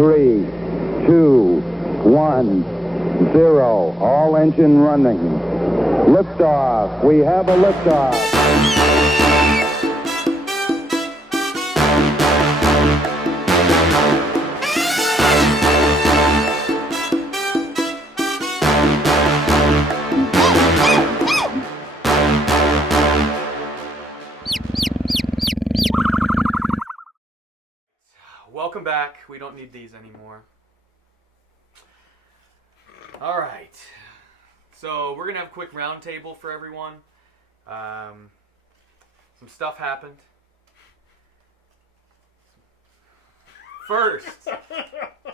3, 2, 1, 0. All engine running. Liftoff. We have a liftoff. Welcome back. We don't need these anymore. All right. So we're going to have a quick roundtable for everyone. Some stuff happened. First,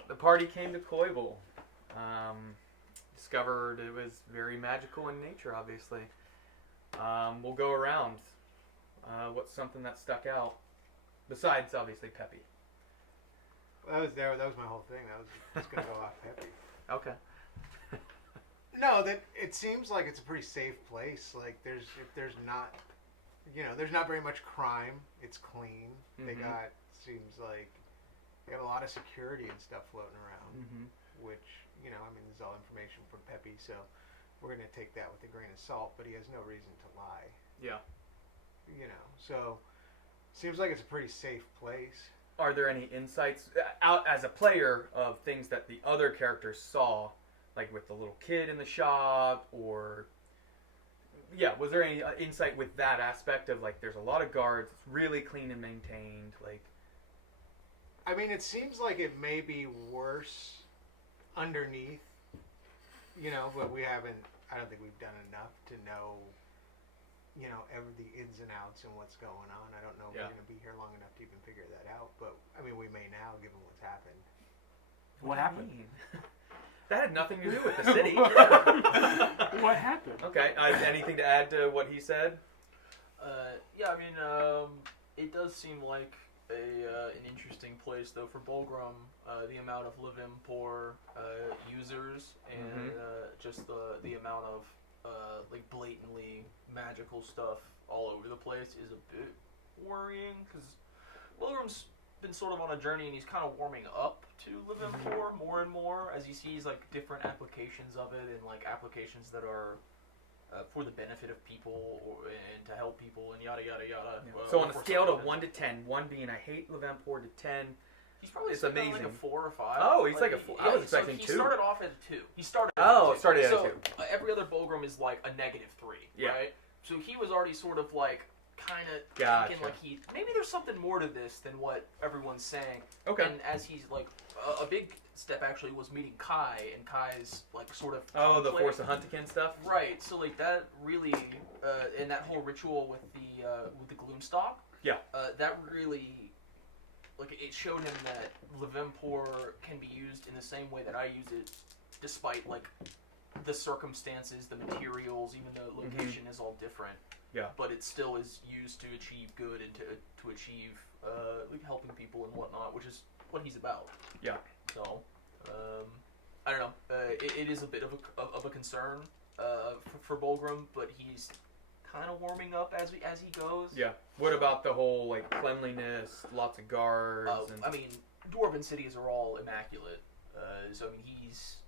the party came to Koible. Discovered it was very magical in nature, obviously. We'll go around. What's something that stuck out? Besides, obviously, Peppy. That was my whole thing. I was just gonna go off Peppy. Okay. No, that it seems like it's a pretty safe place. Like there's not very much crime. It's clean. Mm-hmm. They got a lot of security and stuff floating around. Mm-hmm. Which this is all information from Peppy, so we're gonna take that with a grain of salt. But he has no reason to lie. Yeah. So seems like it's a pretty safe place. Are there any insights out as a player of things that the other characters saw, like with the little kid in the shop, or was there any insight with that aspect of like there's a lot of guards, it's really clean and maintained, like? I mean, it seems like it may be worse underneath, but I don't think we've done enough to know, the ins and outs and what's going on. I don't know if we're going to be here long enough to even figure that out, but I mean, we may now, given what's happened. What happened? That had nothing to do with the city. What happened? Okay, anything to add to what he said? It does seem like an interesting place, though, for Bulgrum. The amount of Livimpor users and just the amount of blatantly magical stuff all over the place is a bit worrying, because Bulgrum's been sort of on a journey and he's kind of warming up to Livimpor more and more as he sees different applications of it, and applications that are for the benefit of people and to help people and yada yada yada. Yeah. So on a scale of 1 to 10, 1 being I hate Livimpor to 10, he's probably amazing. Like a 4 or 5. Oh, he's like a 4. I was expecting 2. He started off at a 2. He started. Started at a 2. Every other Bulgrum is like a -3, right? So he was already sort of kind of thinking maybe there's something more to this than what everyone's saying. Okay. And as he's a big step actually was meeting Kai, and Kai's sort of the Force of Huntikin stuff. Right. So that really and that whole ritual with the Gloomstalk. Yeah. That really it showed him that Livimpor can be used in the same way that I use it, despite the circumstances, the materials, even the location is all different. Yeah. But it still is used to achieve good and to achieve helping people and whatnot, which is what he's about. Yeah. So, I don't know. It is a bit of a concern for Bulgrum, but he's kind of warming up as he goes. Yeah. What about the whole cleanliness, lots of guards? I mean, Dwarven cities are all immaculate. So I mean, he's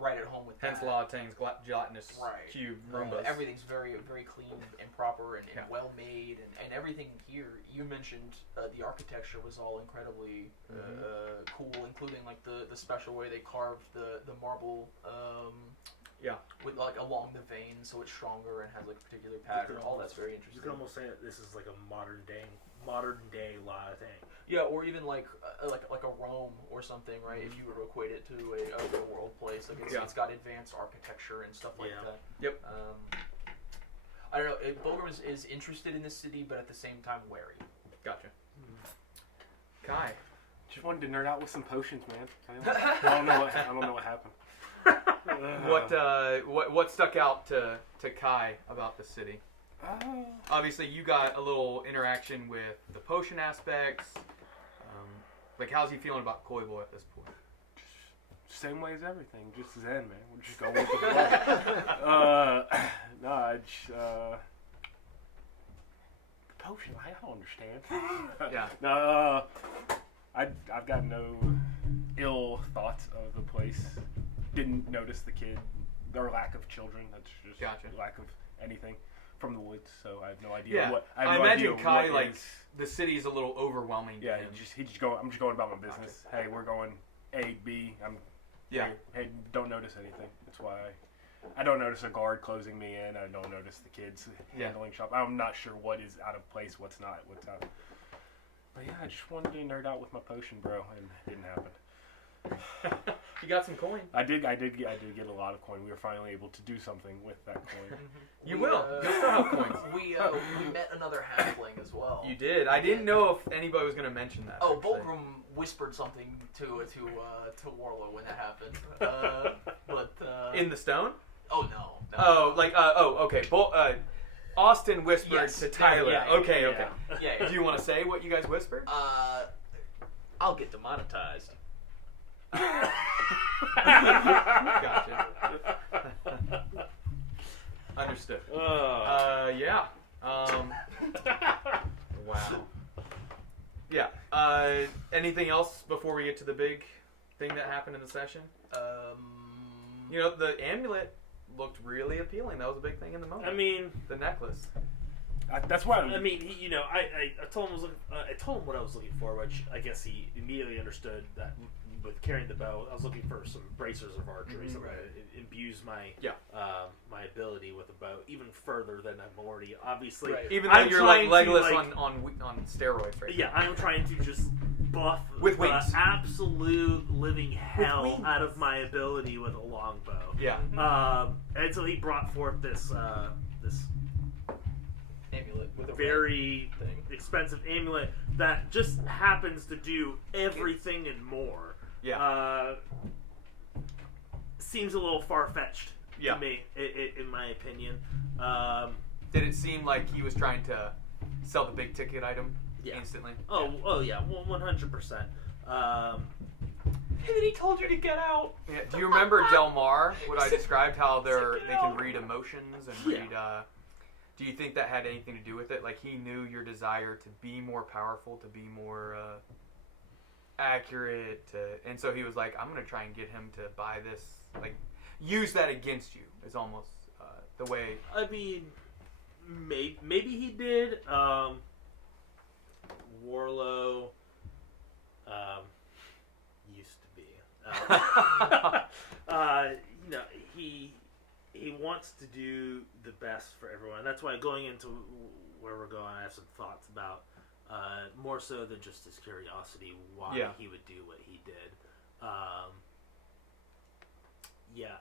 right at home with hence that. a lot of things, gelatinous cube Roombas. Everything's very, very clean and proper and well made, and everything here. You mentioned the architecture was all incredibly cool, including the special way they carved the marble. With along the vein, so it's stronger and has a particular pattern. All that's very interesting. You could almost say that this is a modern day La thing. Yeah, or even like a Rome or something, right? If you were to equate it to a real world place, it's got advanced architecture and stuff like that. Yep. I don't know. Bulgrum is interested in this city, but at the same time wary. Gotcha. Kai, just wanted to nerd out with some potions, man. I don't know what happened. What stuck out to Kai about the city? Obviously, you got a little interaction with the potion aspects. How's he feeling about Koible at this point? Same way as everything, just zen, man. We're just going with the flow. The potion, I don't understand. Yeah. No, I've got no ill thoughts of the place. Didn't notice the kid, or lack of children. That's just Gotcha. lack of anything from the woods. So I have no idea Yeah, what. I have I no imagine idea Kai what like is- the city's a little overwhelming. Yeah, to him. he just go. I'm just going about my business. Hey, we're going A, B. Yeah. Hey, don't notice anything. That's why I don't notice a guard closing me in. I don't notice the kids handling shop. I'm not sure what is out of place, what's not, what's out. But yeah, I just wanted to nerd out with my potion, bro, and it didn't happen. You got some coin. I did get a lot of coin. We were finally able to do something with that coin. You will. You'll still have coins. We met another halfling as well. You did. I didn't know if anybody was going to mention that. Oh, actually. Bulgrim whispered something to Warlow when that happened. But In the stone? oh no. Oh, like okay. Austin whispered Yes. to Tyler. Yeah, okay. Yeah. Do you want to say what you guys whispered? I'll get demonetized. Gotcha. Understood. Yeah. Wow. Yeah. Anything else before we get to the big thing that happened in the session? You know, the amulet looked really appealing. That was a big thing in the moment. I mean, the necklace. That's why. I mean, I told him I told him what I was looking for, which I guess he immediately understood that with carrying the bow, I was looking for some bracers of archery, so it imbues my my ability with a bow even further than I'm already obviously. Right. Even though I'm you're like trying to, Legolas like- on steroids, right? Yeah, I'm trying to just buff With the wings. absolute living hell wings. out of my ability with a longbow. Yeah. And so he brought forth this this Amulet with a very red thing. expensive amulet that just happens to do everything and more. Yeah. Seems a little far-fetched Yeah. to me, in my opinion. Did it seem like he was trying to sell the big ticket item Yeah. instantly? Oh yeah, 100%. And then he told you to get out. Yeah. Do you remember Del Mar? What I described how they Get can out. read emotions and Yeah. read. Do you think that had anything to do with it? Like he knew your desire to be more powerful, to be more accurate, and so he was like, "I'm gonna try and get him to buy this. Like, use that against you." Is almost the way. I mean, maybe he did. Warlow used to be. He wants to do the best for everyone. That's why going into where we're going, I have some thoughts about more so than just his curiosity why he would do what he did.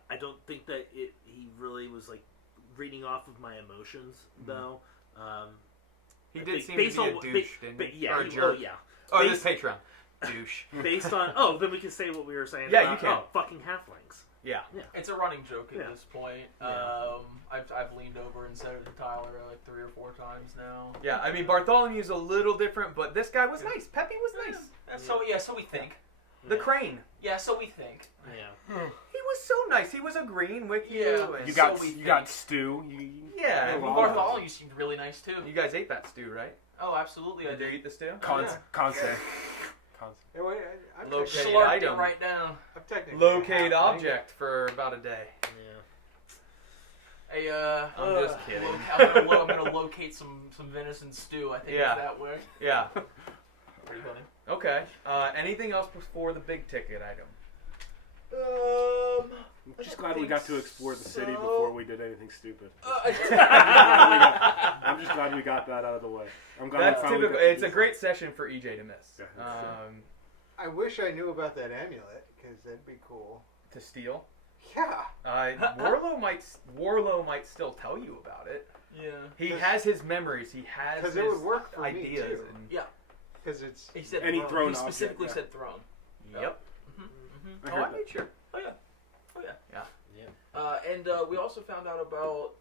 I don't think that he really was like reading off of my emotions though. He I did think seem based to be on a douche, didn't he? yeah, Or a he- jerk. yeah. Oh, Based- this Patreon. Douche. Based on then we can say what we were saying. Yeah, about, you can. fucking halflings. Yeah. It's a running joke at Yeah. this point. Yeah. I've leaned over and said it to Tyler like 3 or 4 times now. Yeah, I mean Bartholomew's a little different, but this guy was nice. Peppy was nice. So we think. The crane. Yeah, so we think. Yeah. He was so nice. He was agreeing with you. Yeah. And You So got we you got think. stew. Yeah, you and know, Bartholomew seemed really nice too. You guys ate that stew, right? Oh, absolutely, I Did you did. eat the stew? Concept. Hey, wait, I'm Locate technically- Slurped item. it right down. I'm technically Locate half, right? object for about a day. Hey, I'm just kidding. I'm gonna locate some venison stew. I think Yeah. it's that way. Yeah. Pretty funny. Okay. Anything else before the big ticket item? I'm just glad we got to explore the city before we did anything stupid. I'm just glad we got that out of the way. I'm glad That's we finally typical. got to It's do a great session for EJ to miss. Yeah. I wish I knew about that amulet, because that'd be cool. To steal. Yeah. Warlow might still tell you about it. Yeah. He has his memories. He has his 'Cause it would work for me, ideas. too. And, Yeah. Because it's... He said Any throne. throne He specifically object, said throne. Yep. I Oh, heard I that. made sure. Oh yeah. Yeah. And we also found out about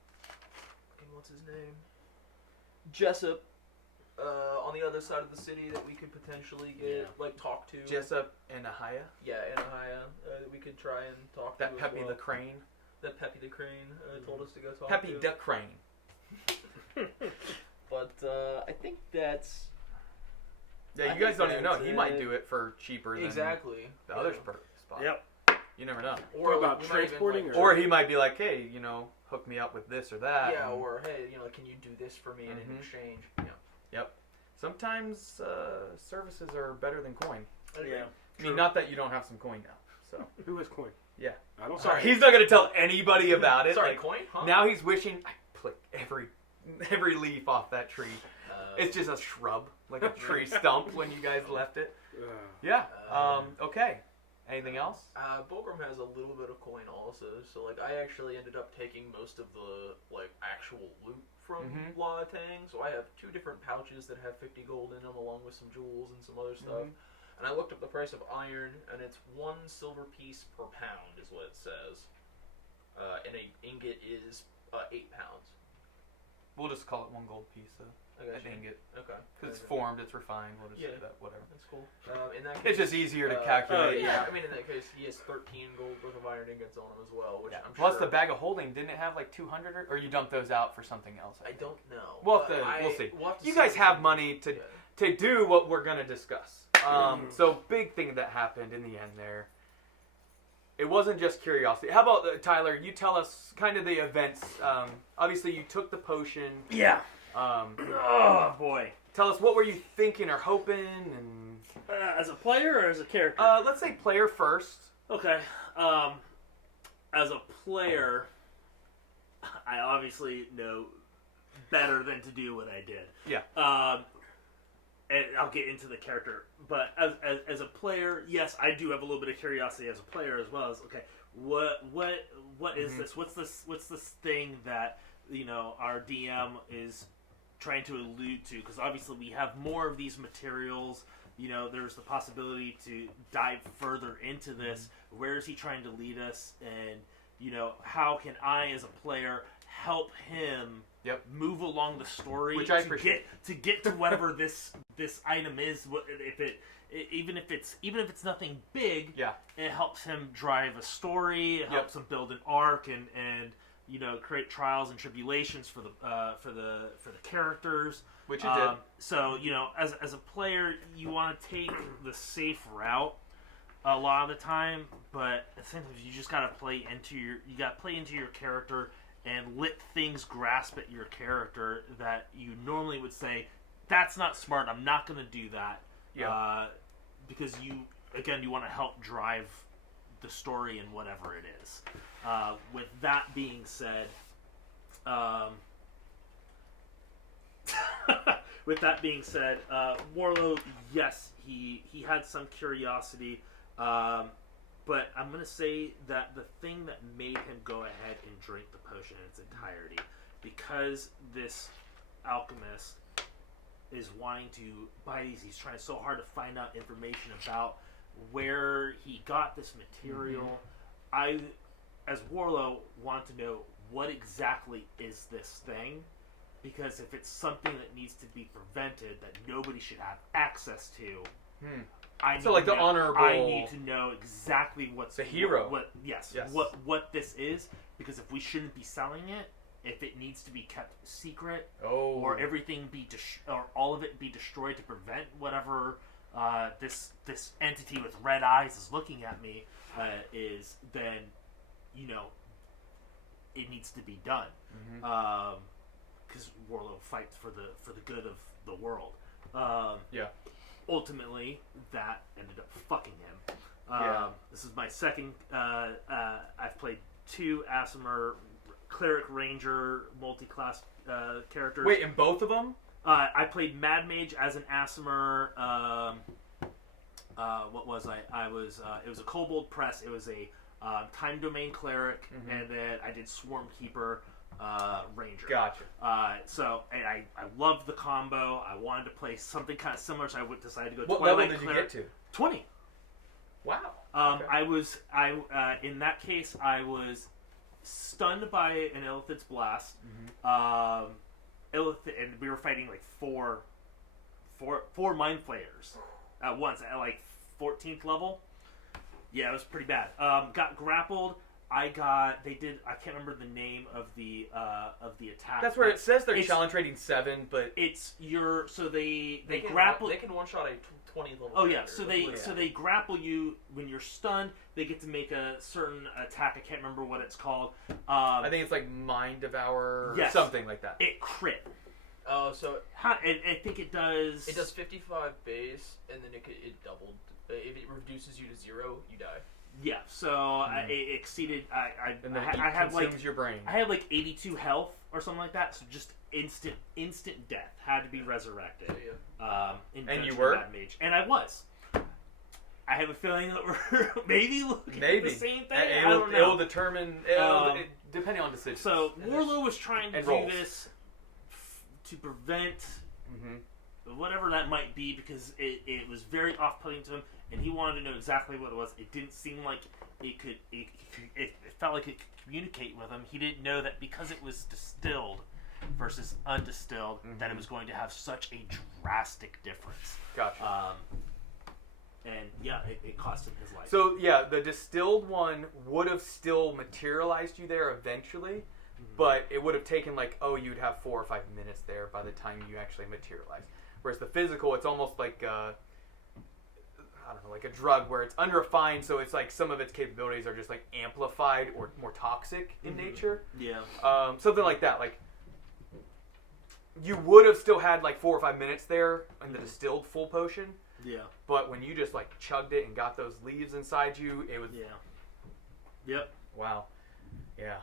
what's his name, Jessup, on the other side of the city that we could potentially get talk to. Jessup and Ahaya. Yeah, Anahaya, that we could try and talk That to. Peppy as well. the Crane. That Peppy the Crane told us to go talk Peppy to. the Crane. But I think that's Yeah, you guys don't even know. He might do it for cheaper than Exactly. the other spot. Yep. You never know. Or about we might even, transporting, like, Or he might be like, hey, hook me up with this or that. Yeah, and- or hey, can you do this for me in exchange? Yeah. Yep. Sometimes services are better than coin. Yeah. I mean, not that you don't have some coin now. So Who has coin? Yeah. I don't. Sorry, he's not gonna tell anybody about it. Sorry, like, coin? Huh? Now he's wishing I plucked every leaf off that tree. It's just a shrub, like a tree stump when you guys left it. Yeah. Okay. Anything else? Bulgrim has a little bit of coin also, so like I actually ended up taking most of the actual loot from La Tang. So I have 2 different pouches that have 50 gold in them, along with some jewels and some other stuff. And I looked up the price of iron, and it's 1 silver piece per pound, is what it says. And an ingot is 8 pounds. We'll just call it 1 gold piece, though. I got you. Ingot. Okay. Because it's formed, it's refined. We'll just say that. Whatever. That's cool. In that case, It's just easier to calculate. Yeah, I mean, in that case, he has 13 gold worth of iron ingots on him as well, which I'm Plus sure. the bag of holding, didn't it have like 200? Or you dumped those out for something else? I don't know. We'll see. You guys have money to do what we're gonna discuss. So big thing that happened in the end there. It wasn't just curiosity. How about Tyler? You tell us kind of the events. Obviously, you took the potion. Yeah. Oh boy. Tell us what were you thinking or hoping, and As a player or as a character? let's say player first. Okay. As a player, I obviously know better than to do what I did. Yeah. And I'll get into the character, but as a player, yes, I do have a little bit of curiosity as a player as well. As okay, what is this? What's this thing that our DM is trying to allude to? Because obviously we have more of these materials. There's the possibility to dive further into this. Where is he trying to lead us? And how can I, as a player, help him move along the story, which I appreciate, to get to whatever this item is. Even if it's nothing big, it helps him drive a story. It helps him build an arc and create trials and tribulations for the characters, which it did. So as a player, you want to take the safe route a lot of the time, but at the same time, you just gotta play into your character and let things grasp at your character that you normally would say, that's not smart, I'm not going to do that. Because you want to help drive the story in whatever it is. With that being said, Warlow, yes, he had some curiosity, but I'm going to say that the thing that made him go ahead and drink the potion in its entirety, because this alchemist is wanting to buy these, he's trying so hard to find out information about where he got this material. I, as Warlow, want to know what exactly is this thing, because if it's something that needs to be prevented, that nobody should have access to, I need to know exactly what's the hero. What this is, because if we shouldn't be selling it, if it needs to be kept secret, or everything or all of it be destroyed to prevent whatever this entity with red eyes is looking at me is, then it needs to be done. Because Warlow fights for the good of the world. Ultimately, that ended up fucking him. This is my second. I've played 2 Aasimar Cleric Ranger multi-class characters. Wait, in both of them? I played Mad Mage as an Aasimar. What was I? It was a Kobold Press. It was a Time Domain Cleric, and then I did Swarm Keeper Ranger. Gotcha. So I loved the combo. I wanted to play something kind of similar, so I decided to go. What Twilight level did Cleric. you get to? 20. Wow. In that case, I was stunned by an Illithid's blast. Illithid, and we were fighting like four mind flayers at once at like 14th level. Yeah, it was pretty bad. Got grappled. I can't remember the name of the attack. That's where it says they're challenge rating 7, but it's they can grapple. They can one shot a 20 level. Oh yeah, character. so they grapple you when you're stunned. They get to make a certain attack. I can't remember what it's called. I think it's like Mind Devour or something like that. It crit. Oh, so And I think it does. It does 55 base, and then it doubled. If it reduces you to 0, you die. Yeah, so it exceeded. I had consumes your brain. I had like 82 health or something like that. So just instant death had to be resurrected. And you were? Mage. And I was. I have a feeling that we're maybe looking at the same thing. I don't know. It will determine, depending on decisions. So Warlow was trying to do this to prevent whatever that might be, because it was very off-putting to him, and he wanted to know exactly what it was. It didn't seem like it could. It felt like it could communicate with him. He didn't know that because it was distilled versus undistilled, that it was going to have such a drastic difference. Gotcha. And yeah, it cost him his life. So yeah, the distilled one would have still materialized you there eventually, but it would have taken you'd have 4 or 5 minutes there by the time you actually materialize. Whereas the physical, it's almost like like a drug where it's unrefined, so it's like some of its capabilities are just like amplified or more toxic in nature. Yeah. Something like that. Like you would have still had like 4 or 5 minutes there in the distilled full potion. Yeah. But when you just like chugged it and got those leaves inside you, it was. Yeah. Yep. Wow. Yeah.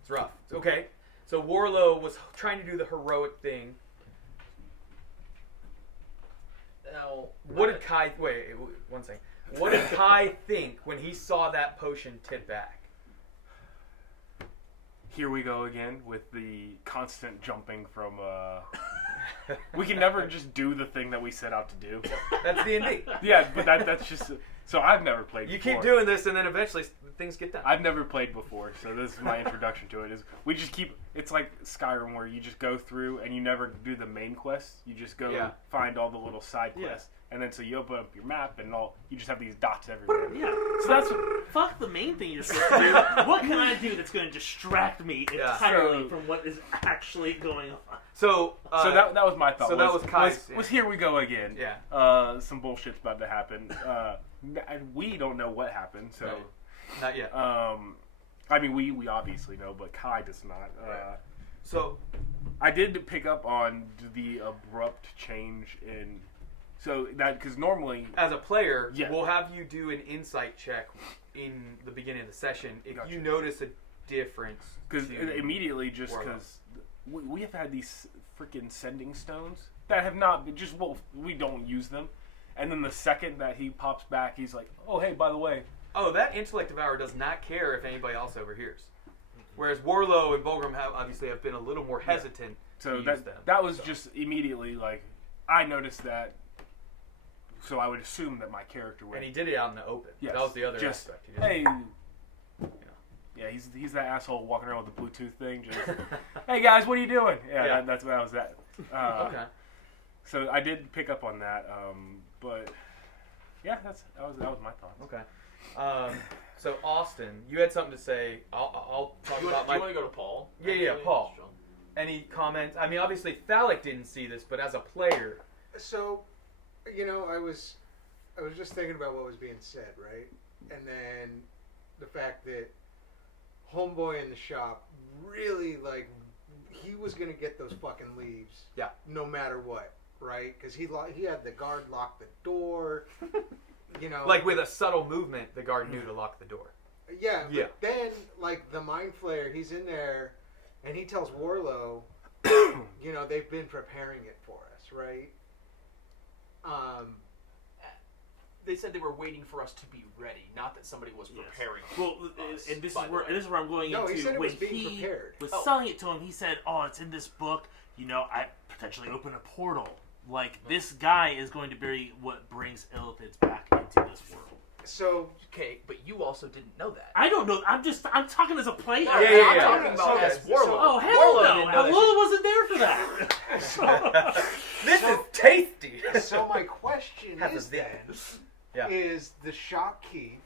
It's rough. Okay. So Warlow was trying to do the heroic thing. Now, What did Kai... Wait, one second. What did Kai think when he saw that potion tip back? Here we go again with the constant jumping from... we can never just do the thing that we set out to do. That's D&D. Yeah, but that's just... So I've never played You before. keep doing this, and then eventually things get done. I've never played before, so this is my introduction to it. Is we just keep... It's like Skyrim, where you just go through and you never do the main quests. You just go find all the little side quests. And then so you open up your map, and you just have these dots everywhere. Yeah. So that's fuck the main thing you're supposed to do. What can I do that's going to distract me entirely from what is actually going on? So that was my thought. So that was Kai's. Was here we go again. Yeah. Some bullshit's about to happen. And we don't know what happened, so... Right. Not yet. I mean, we obviously know, but Kai does not. Right. So... I did pick up on the abrupt change in... So, that... Because normally... As a player, we'll have you do an insight check in the beginning of the session if you notice a difference. Because immediately, just because... We have had these freaking sending stones that have not... we don't use them. And then the second that he pops back, he's like, oh, hey, by the way. Oh, that Intellect Devourer does not care if anybody else overhears. Whereas Warlow and Bulgrim have been a little more hesitant to use them. That was just immediately, like, I noticed that, so I would assume that my character would. And he did it out in the open. Yes, that was the other aspect. Hey. Yeah, he's that asshole walking around with the Bluetooth thing. Just, hey, guys, what are you doing? Yeah. That's what I was at. Okay. So I did pick up on that, but yeah, that was my thoughts. Okay. So Austin, you had something to say. I'll talk about my. Do you want to go to Paul? Yeah, Paul. Any comments? I mean, obviously Thalic didn't see this, but as a player. So, I was just thinking about what was being said, right? And then the fact that Homeboy in the shop really he was gonna get those fucking leaves. Yeah. No matter what. Right, because he had the guard lock the door, Like with a subtle movement, the guard knew to lock the door. Yeah. But then, the Mind Flayer, he's in there, and he tells Warlow, they've been preparing it for us, right? They said they were waiting for us to be ready, not that somebody was preparing. Well, and this is where I'm going into. He said it when was being he prepared. was selling it to him, he said, "Oh, it's in this book. I potentially open a portal. This guy is going to be what brings Illithids back into this world." So okay, but you also didn't know that. I don't know. I'm talking as a player. I'm talking about as Warlow. Oh hell no! Warlow wasn't there for that. This is tasty. So my question is then, is the shopkeep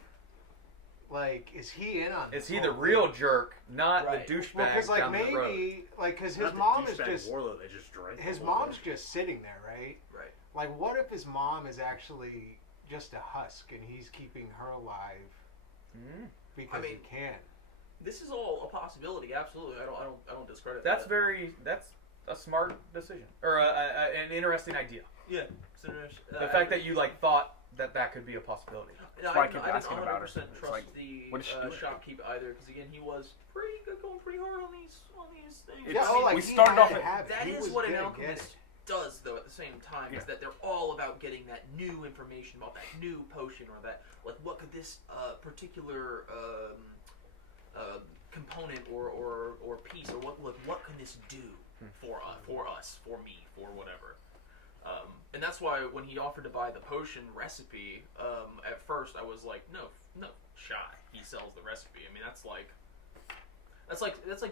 Like, is he in on this? Is he the whole real thing? jerk, not Right. the douchebag Well, because like down the road? maybe because his Not the mom is douchebag just warlord that just drank. his a little mom's bit. just sitting there, right? Right. Like, what if his mom is actually just a husk and he's keeping her alive because mean, he can? This is all a possibility. Absolutely. I don't discredit That's that. that's a smart decision or an interesting idea. Yeah. The fact that you like thought that could be a possibility. No, why I I keep didn't asking about 100% her. It's trust like, the what is she doing? shopkeep either, because again, he was pretty good, going pretty hard on these things. It's- Yeah, oh, like we he started had off to at- have it. That He is was what an gonna get alchemist it. does, though. At the same time, is Yeah. that they're all about getting that new information about that new potion or that, like, what could this particular component or piece or what can this do for us, for me, for whatever. And that's why when he offered to buy the potion recipe, at first I was like, no shot. He sells the recipe. I mean, that's like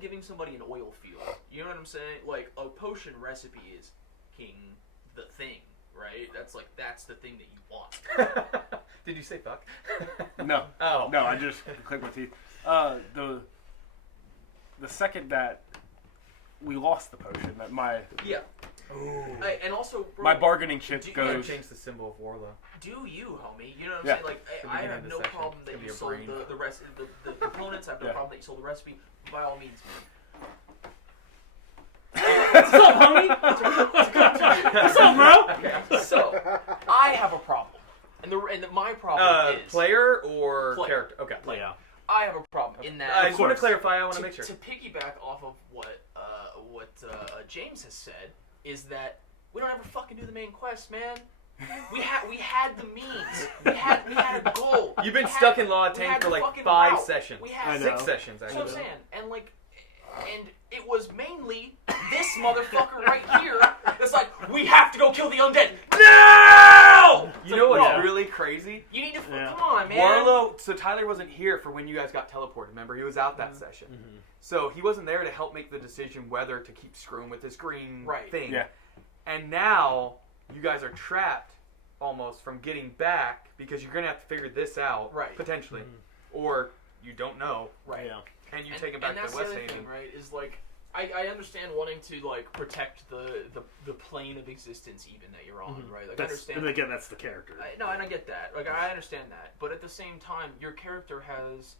giving somebody an oil field. You know what I'm saying? Like, a potion recipe is the thing, right? That's the thing that you want. Did you say fuck? No. Oh. No, I just clicked my teeth. The second that we lost the potion, that my Yeah. And also, bro, my bargaining chip do- You gotta goes. change the symbol of Warlow. do you, homie? You know what I'm Yeah. saying? Like, The I beginning have of the no session. problem It's that gonna be you a sold brain. the rest, the components. I have no Yeah. problem that you sold the recipe. By all means, What's up, homie? What's up, bro? So, I have a problem, and my problem is Player or Player. character? Okay. Yeah. I have a problem in that. I just want to course. clarify. I want to to, make sure. to piggyback off of what James has said is that we don't ever fucking do the main quest, man. We had the means. We had a goal. You've been We had- stuck in Law we Tank had for the like fucking 5 route. sessions. We had I 6 know. sessions, That's what I'm actually. saying. And it was mainly this motherfucker right here that's like, we have to go kill the undead. No! You know what's Yeah. really crazy? You need to Yeah. come on, man. Warlow. So Tyler wasn't here for when you guys got teleported. Remember, he was out that session. Mm-hmm. So he wasn't there to help make the decision whether to keep screwing with this green Right. thing. Yeah. And now you guys are trapped almost from getting back because you're gonna have to figure this out, Right. Potentially, or you don't know, Right. Yeah. and you take him back that's to West the other Haven. thing, right? Is like I understand wanting to like protect the plane of existence even that you're on, right? Like I That's, understand. and again, that's the character. No, and I get that. Like I understand that, but at the same time, your character has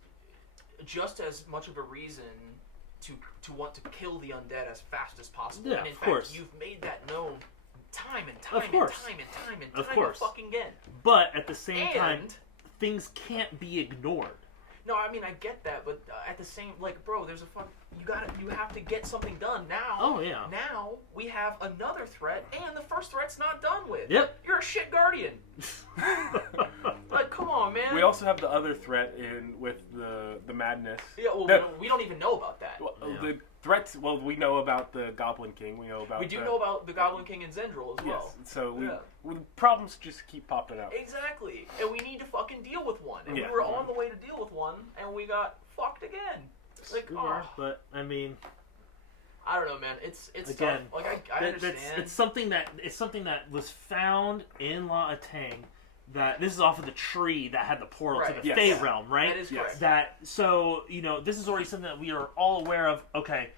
just as much of a reason to want to kill the undead as fast as possible. Yeah, and in of fact, course. you've made that known time and time and course. time and time and Of time course. fucking again. But at the same time, And things can't be ignored. no, I mean I get that, but at the same like, bro, there's a you have to get something done now. Oh, yeah. Now we have another threat, and the first threat's not done with. Yep. You're a shit guardian. Like, come on, man. We also have the other threat with the madness. yeah, well, The- we don't even know about that. Well, Yeah. The threats. Well, we know about the Goblin King. We know about. We do know about the Goblin King and Zendril as well. Yes. So Yeah. the problems just keep popping up. Exactly. And we need to fucking deal with one. And Yeah. we were on the way to deal with one, and we got fucked again. Like, We were, oh, but I mean, I don't know, man. It's again, tough. Like I understand. it's something that was found in La Atang. That this is off of the tree that had the portal Right. to the Yes. Fey realm, right? That is Yes. correct. That so this is already something that we are all aware of. Okay,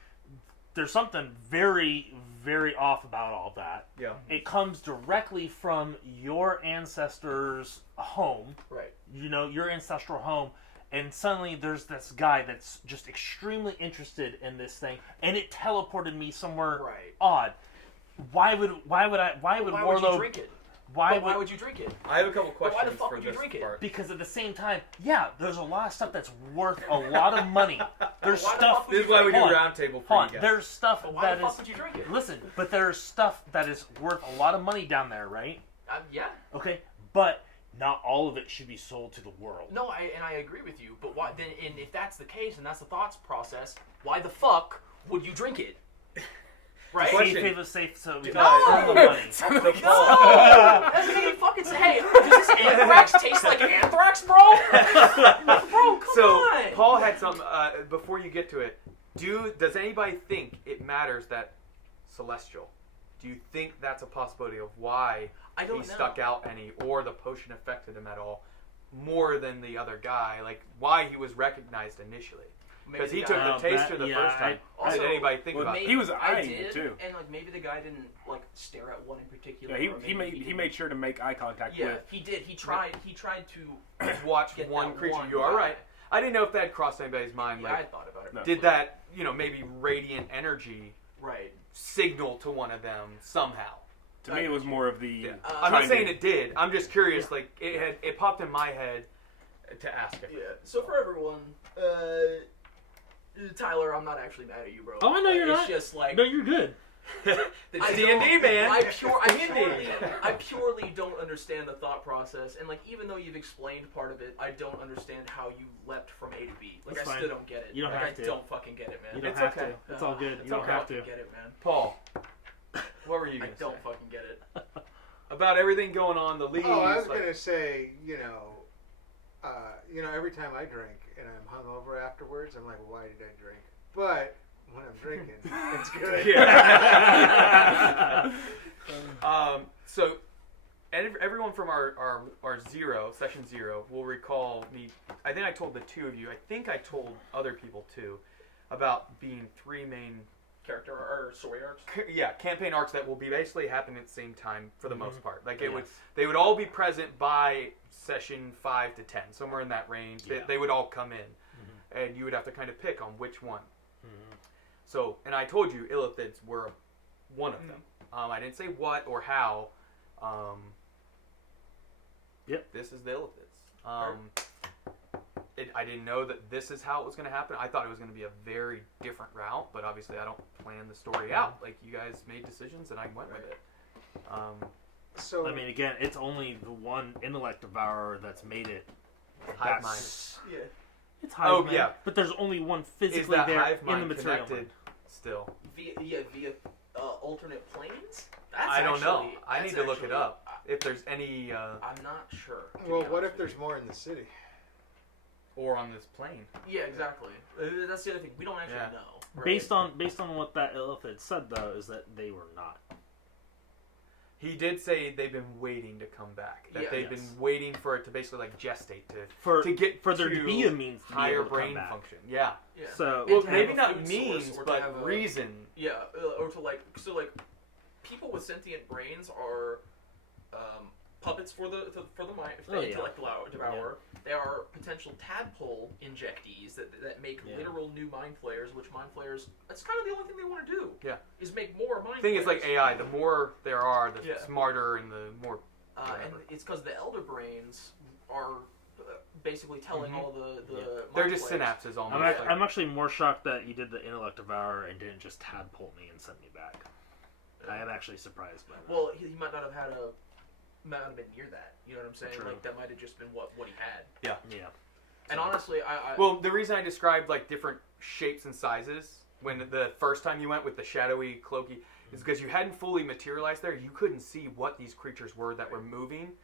there's something very, very off about all that. Yeah. It comes directly from your ancestors' home. Right. Your ancestral home, and suddenly there's this guy that's just extremely interested in this thing, and it teleported me somewhere Right. odd. Why would Why Warlow? would you drink it? Why Why would? would you drink it? I have a couple But why questions the fuck for would you this drink it? part. Because at the same time, yeah, there's a lot of stuff that's worth a lot of money. There's Why the stuff. fuck would This is why we do Hold on. roundtable for Hold on, you guys. there's stuff But why that the fuck is. would you drink it? Listen, but there's stuff that is worth a lot of money down there, right? Yeah. Okay, but not all of it should be sold to the world. No, I agree with you. But why then? And if that's the case, and that's the thoughts process, why the fuck would you drink it? Right? Question. See if it was safe, so we No! got all the money. The No! Paul- That's what you fucking say. Hey, does this anthrax taste like anthrax, bro? Bro, come So on. Paul had some. Before you get to it, does anybody think it matters that Celestial? Do you think that's a possibility of why I don't he know. stuck out any, or the potion affected him at all? more than the other guy, like why he was recognized initially. Because he took the taster the first time. Did anybody think about it? He was I eyeing did, it too. and like maybe the guy didn't like stare at one in particular. Yeah, or he maybe made sure to make eye contact Yeah, with. he did. He tried to Just watch get one that creature. one You are guy. right. I didn't know if that had crossed anybody's mind. Yeah, I Like, thought about it. No. did that, maybe radiant energy Right. signal to one of them somehow? To me, it was more of the. I'm not trying saying to- it did. I'm just curious. Like it popped in my head to ask it. Yeah. So for everyone, Tyler, I'm not actually mad at you, bro. Oh, I know you're it's not. just like No, you're good. It's D&D, man. I purely don't understand the thought process, and like even though you've explained part of it, I don't understand how you leapt from A to B. Like That's I fine. still don't get it. You don't like, have I to. don't fucking get it, man. You don't It's have okay. to. It's all good. It's You don't okay. have I to. don't get it, man. Paul, what were you I gonna don't say fucking get it. about everything going on? The leagues. Oh, I was like- gonna say, every time I drink and I'm hungover afterwards, I'm like, why did I drink? But when I'm drinking, it's good. Yeah. So everyone from our session 0 will recall me. I think I told the two of you. I think I told other people too about being 3 main Character or story arcs. campaign arcs that will be basically happening at the same time for the most part. Like Yes. they would all be present by session 5 to 10, somewhere in that range. Yeah. They would all come in, and you would have to kind of pick on which one. So, and I told you illithids were one of them. I didn't say what or how. Yep. This is the illithids. I didn't know that this is how it was going to happen. I thought it was going to be a very different route, but obviously I don't plan the story out. Like, you guys made decisions and I went with it. So I mean, again, it's only the one intellect devourer that's made it. Hive That's- mind. Yeah. It's hive Oh, mind, yeah. but there's only one Is physically that there hive in the mind material. connected still? Via alternate planes. That's I don't know. actually- I that's need to look it actually- up. If there's any, I'm not sure. to be well, honest what if with there's you. more in the city? or on this plane. Yeah, exactly. That's the other thing. We don't actually Yeah. know. Right? Based on what that illithid said, though, is that they were not. He did say they've been waiting to come back. That Yeah. they've Yes. been waiting for it to basically like gestate For get for there to be a means to be higher able to come brain back. function. Yeah. Yeah. So Well, to have maybe a not food source means, or to but have a- reason. Yeah, or to like people with sentient brains are puppets for the mind, for the Oh, yeah. intellect devourer. They are potential tadpole injectees that make Yeah. literal new mind flayers. Which mind flayers? That's kind of the only thing they want to do. Yeah. Is make more mind. I think it's like flayers. AI. The more there are, the Yeah. smarter and the more. And whatever. it's because the elder brains are basically telling all the They're mind just flayers. synapses almost. I'm, like- I'm actually more shocked that you did the intellect devourer and didn't just tadpole me and send me back. I am actually surprised by that. Well, he might not have been near that. You know what I'm saying? True. Like that might have just been what he had. yeah. And honestly, I Well, the reason I described like different shapes and sizes when the first time you went with the shadowy, cloaky, is because you hadn't fully materialized there. You couldn't see what these creatures were that were moving.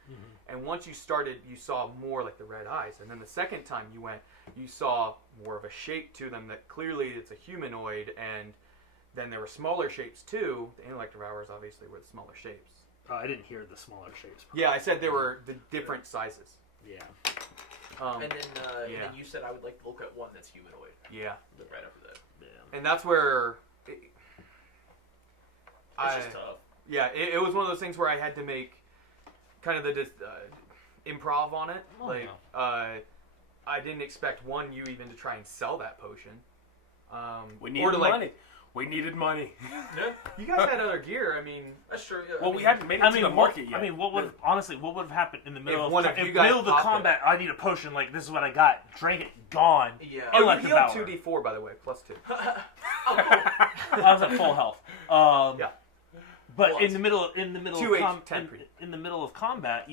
And once you started, you saw more like the red eyes. And then the second time you went, you saw more of a shape to them that clearly it's a humanoid. And then there were smaller shapes too. The intellect devourers obviously were the smaller shapes. I didn't hear the smaller shapes. Yeah, I said there were the different sizes. Yeah. and then yeah. and then you said I would like to look at one that's humanoid. Yeah. Right after that. Yeah. And that's where It's just tough. Yeah, it was one of those things where I had to make kind of the improv on it. Oh, like, I didn't expect you even to try and sell that potion. We or needed to, like, money. We needed money. Yeah, You guys had other gear. I mean, that's true. Yeah, Well, we hadn't made it to the market yet. I mean, what would have happened in the middle one of of you in guys middle of the popped it. combat? I need a potion. Like this is what I got. Drank it. Gone. Yeah. you Intellect healed devourer. 2d4 by the way, plus 2. I was at full health. Yeah. But Plus. in the middle 2 of 10 in the middle of combat,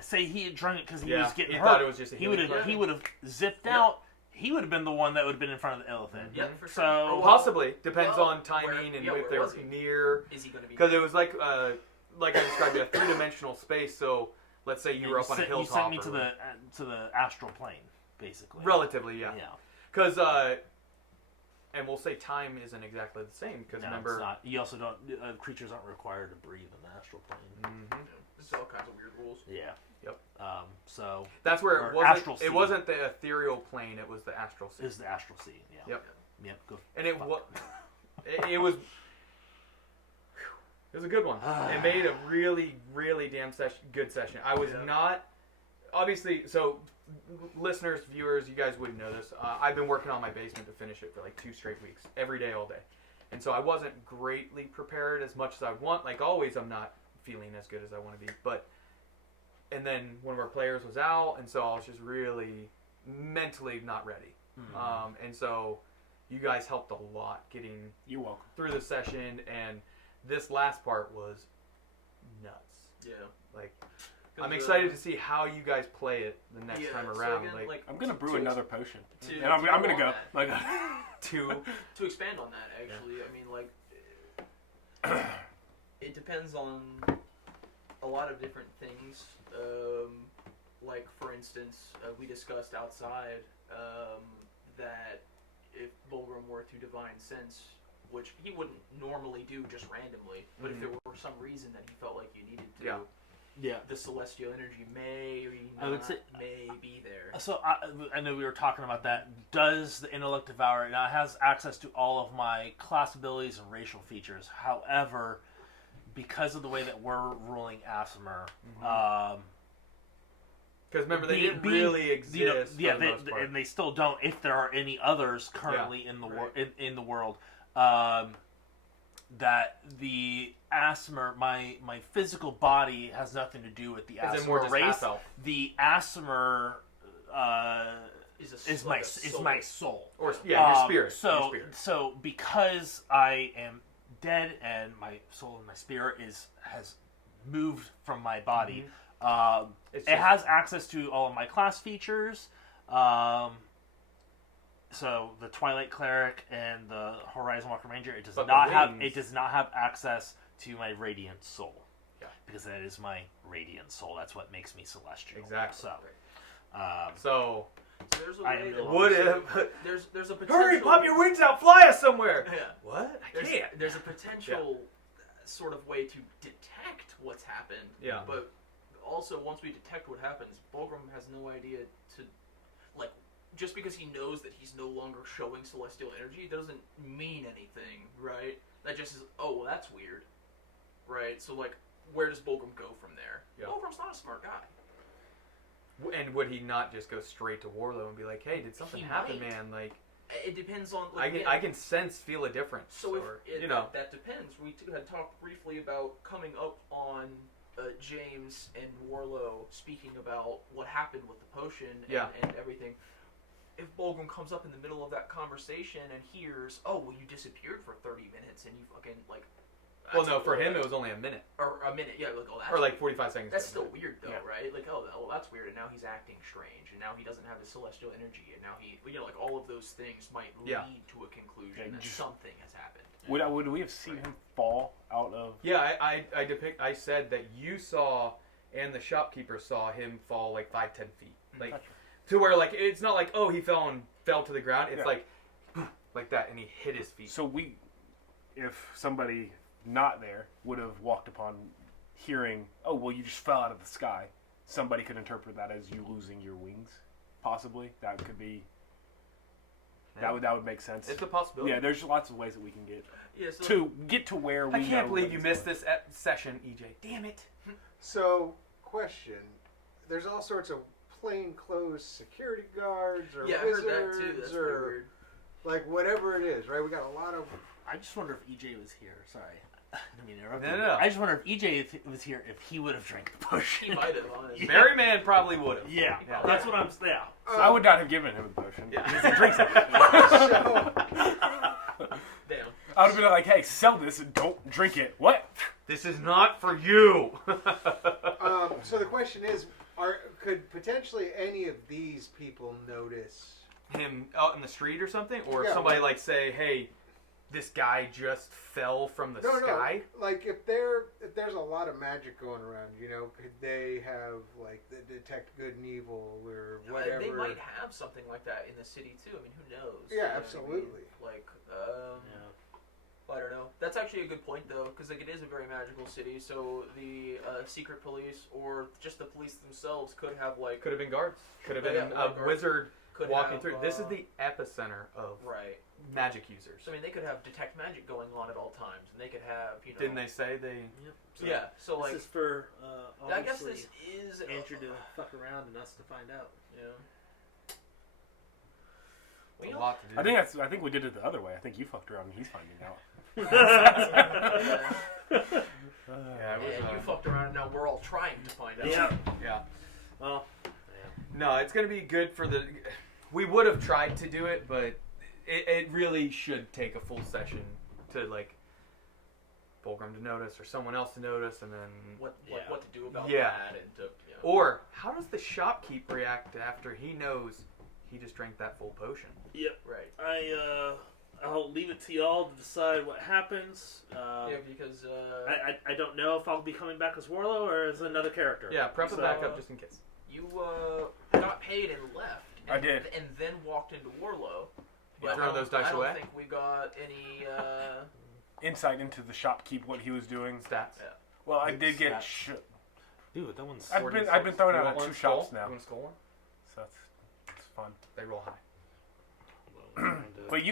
say he had drunk it because he Yeah, was getting he hurt. thought it was just a he would healing have potion. he would have zipped out. He would have been the one that would have been in front of the illithid. Yeah, for sure. So Well, Possibly depends well, on timing where- and yeah, if where they're was he? near. Is he going to be? Because it was like I described it, a 3-dimensional space. So let's say you were up on a you hilltop. sent me or to the astral plane, basically. relatively, yeah. Yeah. Because and we'll say time isn't exactly the same because No, remember. it's not. You also don't. Creatures aren't required to breathe in the astral plane. Mhm. There's all kinds of weird rules. Yeah. Yep. So that's where or it wasn't. astral sea. It wasn't the ethereal plane. It was the astral sea. is the astral sea. Yeah. Yep. Yep. Go. And it was. It was. It was a good one. It made a really, really damn good session. I was not, obviously, so listeners, viewers, you guys wouldn't know this. I've been working on my basement to finish it for like 2 straight weeks, every day, all day. And so I wasn't greatly prepared as much as I want. Like always, I'm not feeling as good as I want to be. And then one of our players was out, and so I was just really mentally not ready. Mm-hmm. And so you guys helped a lot getting You're welcome. through the session, and this last part was nuts. Yeah. Like, I'm excited to see how you guys play it the next time around. So again, like I'm gonna brew another potion, to- and I'm gonna go. Like, to expand on that, actually, I mean, like, it depends on a lot of different things. Like, for instance, we discussed outside that if Bulgrim were to divine sense, which he wouldn't normally do just randomly, but if there were some reason that he felt like you needed to, the celestial energy may may be there. So I know we were talking about that. Does the intellect devourer now it has access to all of my class abilities and racial features? However, because of the way that we're ruling Aasimar, because remember they didn't really exist. And they still don't. If there are any others currently in the in the world, that the Aasimar, my physical body has nothing to do with the Aasimar race. The Aasimar is my soul, or your spirit. So because I am dead and my soul and my spirit has moved from my body. It has access to all of my class features. So the Twilight Cleric and the Horizon Walker Ranger, it does not have access to my Radiant Soul. Yeah. Because that is my Radiant Soul. That's what makes me celestial. Exactly. So there's a way there's a potential. Hurry, pop your wings out, fly us somewhere. Yeah. What? I can't. There's a potential sort of way to detect what's happened. Yeah. But also, once we detect what happens, Bulgrim has no idea to, like, just because he knows that he's no longer showing celestial energy doesn't mean anything, right? That just is, oh, well, that's weird, right? So, like, where does Bulgrim go from there? Yeah. Bulgrim's not a smart guy. And would he not just go straight to Warlow and be like, hey, did something happen, man? Like, it depends on, like, I can feel a difference. So, that depends. We had talked briefly about coming up on James and Warlow speaking about what happened with the potion and everything. If Bulgrim comes up in the middle of that conversation and hears, oh, well, you disappeared for 30 minutes and you fucking, like... Well, no, for him it was only a minute. Or a minute, yeah. Like, oh, that's or like 45 seconds. That's still weird, though, right? Like, oh, well, that's weird, and now he's acting strange, and now he doesn't have his celestial energy, and now he... You know, like, all of those things might lead to a conclusion that something has happened. Would we have seen him fall out of... Yeah, I said that you saw, and the shopkeeper saw him fall like 5-10 feet. Like, to where, like, it's not like, oh, he fell to the ground. It's like that, and he hit his feet. So if somebody not there would have walked upon hearing, oh, well, you just fell out of the sky, somebody could interpret that as you losing your wings, possibly. That could be... That would make sense. It's a possibility. Yeah, there's lots of ways that we can get so to get to where we. I can't believe you missed this session, EJ. Damn it. So, question: there's all sorts of plainclothes security guards or wizards, I heard that too. That's or weird. Like whatever it is, right? We got a lot of. I just wonder if EJ was here. Sorry. I didn't mean to interrupt No, you. no. I just wonder if EJ was here, if he would have drank the potion. He might have, honestly. Merryman probably would have. Yeah, that's what I'm saying. So I would not have given him the potion. Yeah. Because he drinks it. Damn. I would have been like, hey, sell this and don't drink it. What? This is not for you. So the question is, could potentially any of these people notice him out in the street or something? Or somebody like say, hey, this guy just fell from the sky? No. Like if there's a lot of magic going around, you know, could they have like the detect good and evil or whatever? They might have something like that in the city too. I mean, who knows? Yeah, absolutely. Like, I don't know. That's actually a good point, though, because like it is a very magical city. So the secret police or just the police themselves could have like Could have been guards. Could have Yeah, been like a guards. wizard could walking have, through. This is the epicenter of right. magic users. So, I mean, they could have detect magic going on at all times, and they could have Didn't they say they? Yep. Yeah. So like, this is for I guess obviously this is Andrew to fuck around and us to find out. Yeah. It's Well, a lot to do. I think we did it the other way. I think you fucked around and he's finding out. Yeah, it was, and you fucked around, and now we're all trying to find out. Yeah. yeah. Well, No, it's gonna be good for the. We would have tried to do it, but it really should take a full session to like Fulgrim to notice or someone else to notice, and then What to do about Yeah. that, and to or how does the shopkeep react after he knows he just drank that full potion? yep. right. I'll leave it to y'all to decide what happens. Yeah, because I don't know if I'll be coming back as Warlow or as another character. Yeah, prep a So, backup just in case. you got paid and left. And, I did. and then walked into Warlow. You But throw those dice I don't away? think we got any. Insight into the shopkeep, what he was doing. Stats. Yeah. Well, I did get. Stats. Dude, that one's. I've been thrown You out want at one two skull? shops now, You want to skull one? so it's fun. They roll high. But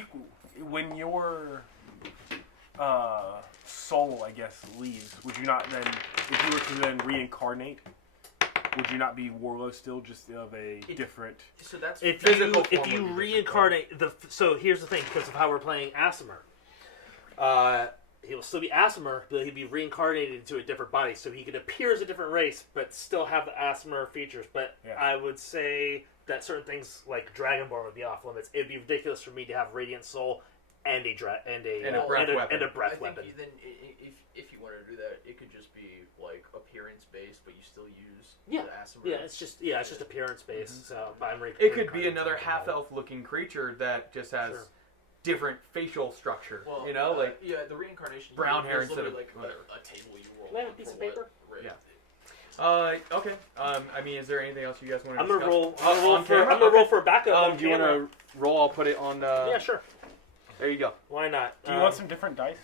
when your soul, I guess, leaves, would you not then, if you were to then reincarnate, would you not be Warlow still, just of a different? So that's If Physical you form would be reincarnate so here's the thing, because of how we're playing Aasimar, he will still be Aasimar, but he'd be reincarnated into a different body, so he could appear as a different race, but still have the Aasimar features. But Yeah. I would say that certain things like Dragonborn would be off limits. It'd be ridiculous for me to have Radiant Soul and a breath And a weapon. I think weapon. then if you wanted to do that, it could just be like appearance based, but you still use Yeah. the Aasimar. Yeah, it's just appearance based. So I'm It could be another half-elf looking creature that just has Sure. different facial structure. Well, you know, like yeah, the reincarnation. brown is hair instead literally of like whatever. a table you roll. Can I have a on piece for of paper? what race Yeah. it is. Okay. I mean, is there anything else you guys want to I'm discuss? gonna roll. On camera? I'm gonna roll Okay. for a backup. On Do you want camera. to roll? I'll put it on. Yeah, sure. There you go. Why not? Do you want some different dice?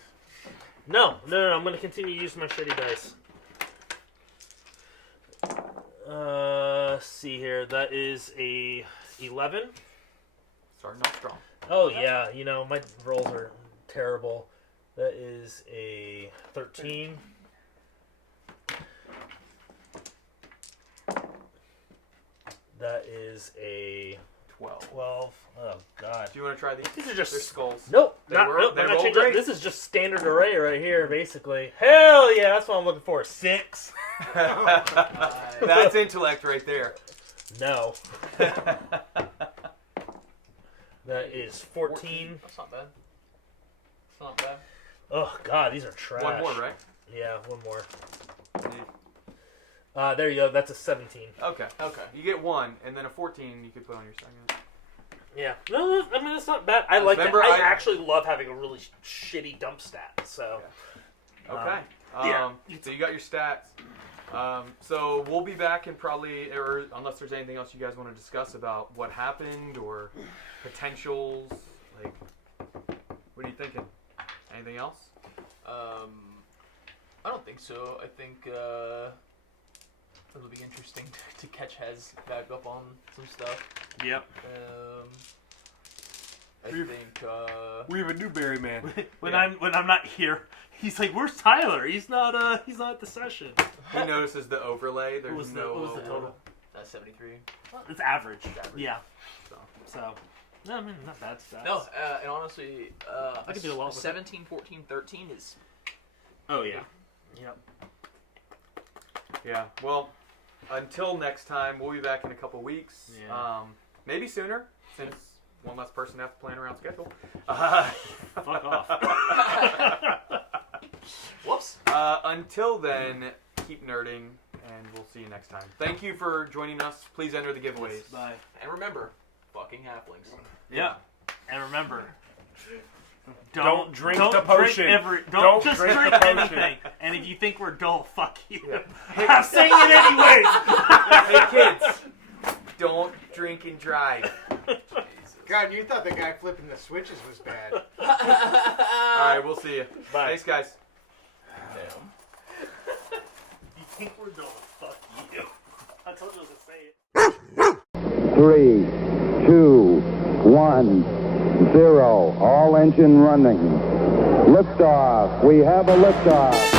No. I'm gonna continue to use my shitty dice. See here. That is a 11. Starting off strong. Oh yeah, my rolls are terrible. That is a 13. That is a 12. Oh god. Do you want to try these? These are just They're skulls. Nope. They Not, roll- nope, they they're not roll changing. great. This is just standard array right here, basically. Hell yeah, that's what I'm looking for. 6. That's intellect right there. No. That is 14. That's not bad. It's not bad. Oh god, these are trash. One more, right? Yeah, one more. There you go. That's a 17. Okay. Okay. You get one, and then a 14 you could put on your second. Yeah. No, I mean, it's not bad. I like that. Remember, I I- actually love having a really shitty dump stat. So. Okay. Yeah. So you got your stats. So we'll be back in probably, or unless there's anything else you guys want to discuss about what happened or potentials. Like, what are you thinking? Anything else? I don't think so. I think it'll be interesting to catch Hez back up on some stuff. Yep. I think We have a Newberry man. When I'm not here, he's like, "Where's Tyler? He's not at the session." He notices the overlay. There's What was no. the total? 73. It's average. Average. Yeah. So. No, I mean, not bad stats. No, and honestly, I could do a lot with 17, 14, 13 is. Oh yeah. Yep. Yeah. Well, until next time, we'll be back in a couple weeks. Yeah. Maybe sooner, since one less person has to plan around schedule. Fuck off. Whoops. Until then, keep nerding, and we'll see you next time. Thank you for joining us. Please enter the giveaways. Bye. And remember, fucking halflings. Yeah. And remember, Don't drink the potion. Don't just drink drink the potion. anything. And if you think we're dull, fuck you. Yeah. I'm saying it anyways. Hey kids, don't drink and drive. God, you thought the guy flipping the switches was bad. All right, we'll see you. Bye. Thanks, guys. Damn. You think we're done? Fuck you. I told you I was gonna say it. 3, 2, 1, 0. All engine running. Liftoff. We have a liftoff.